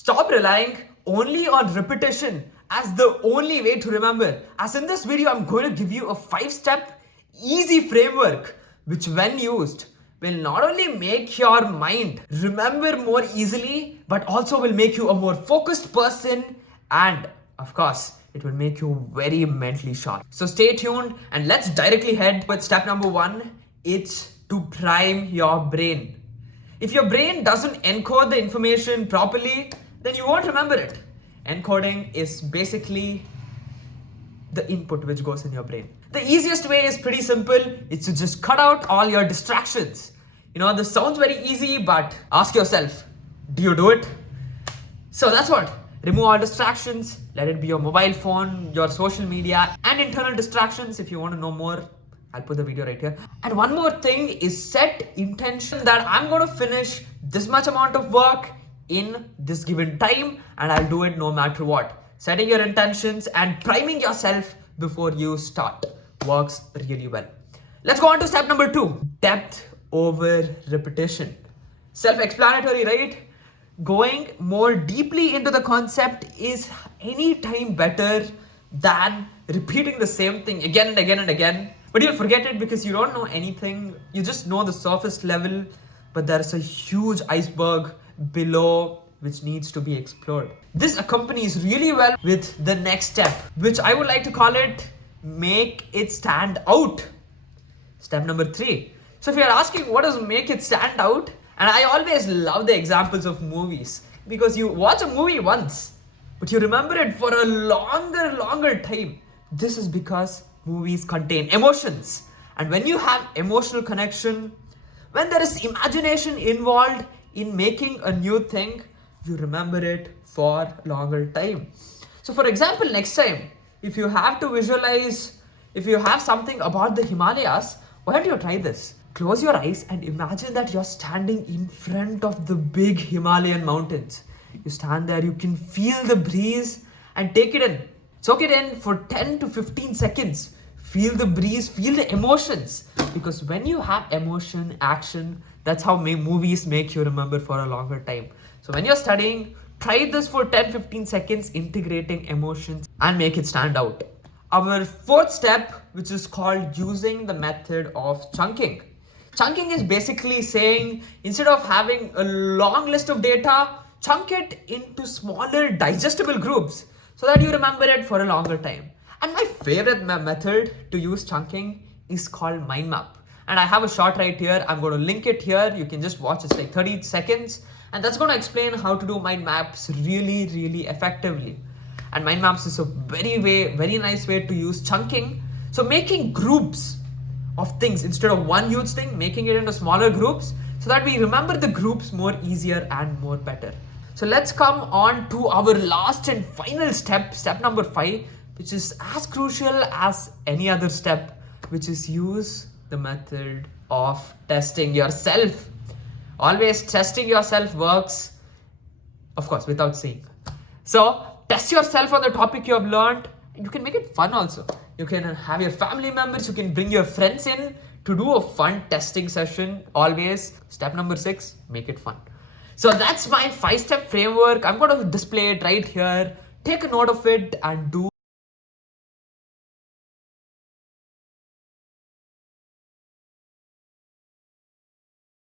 Stop relying only on repetition as the only way to remember. As in this video, I'm going to give you a 5-step easy framework which, when used, will not only make your mind remember more easily but also will make you a more focused person, and of course it will make you very mentally sharp. So stay tuned and let's directly head with step number 1. It's to prime your brain. If your brain doesn't encode the information properly, then you won't remember it. Encoding is basically the input which goes in your brain. The easiest way is pretty simple. It's to just cut out all your distractions. This sounds very easy, but ask yourself, do you do it? So that's what. Remove all distractions. Let it be your mobile phone, your social media, and internal distractions. If you want to know more, I'll put the video right here. And one more thing is set intention that I'm going to finish this much amount of work in this given time, and I'll do it no matter what. Setting your intentions and priming yourself before you start works really well. Let's go on to step number 2. Depth over repetition. Self-explanatory, right? Going more deeply into the concept is anytime better than repeating the same thing again and again and again. But you'll forget it because you don't know anything. You just know the surface level, but there's a huge iceberg below which needs to be explored. This accompanies really well with the next step, which I would like to call it make it stand out. Step number 3. So if you're asking what does make it stand out, and I always love the examples of movies because you watch a movie once, but you remember it for a longer time. This is because movies contain emotions. And when you have emotional connection, when there is imagination involved in making a new thing, you remember it for a longer time. So for example, next time, if you have to visualize, if you have something about the Himalayas, why don't you try this? Close your eyes and imagine that you're standing in front of the big Himalayan mountains. You stand there, you can feel the breeze and take it in. Soak it in for 10 to 15 seconds. Feel the breeze, feel the emotions. Because when you have emotion, action, that's how movies make you remember for a longer time. So when you're studying, try this for 10-15 seconds, integrating emotions and make it stand out. Our 4th step, which is called using the method of chunking. Chunking is basically saying instead of having a long list of data, chunk it into smaller digestible groups so that you remember it for a longer time. And my favorite method to use chunking is called mind map. And I have a short right here. I'm going to link it here. You can just watch. It's like 30 seconds. And that's going to explain how to do mind maps really effectively. And mind maps is a very nice way to use chunking. So making groups of things instead of one huge thing, making it into smaller groups so that we remember the groups more easier and more better. So let's come on to our last and final step, step number 5, which is as crucial as any other step, which is use the method of testing yourself. Always testing yourself works, of course, without seeing. So test yourself on the topic you have learned, and you can make it fun also. You can have your family members, you can bring your friends in to do a fun testing session. Always, step number 6, make it fun. So that's my 5-step framework. I'm going to display it right here. Take a note of it and do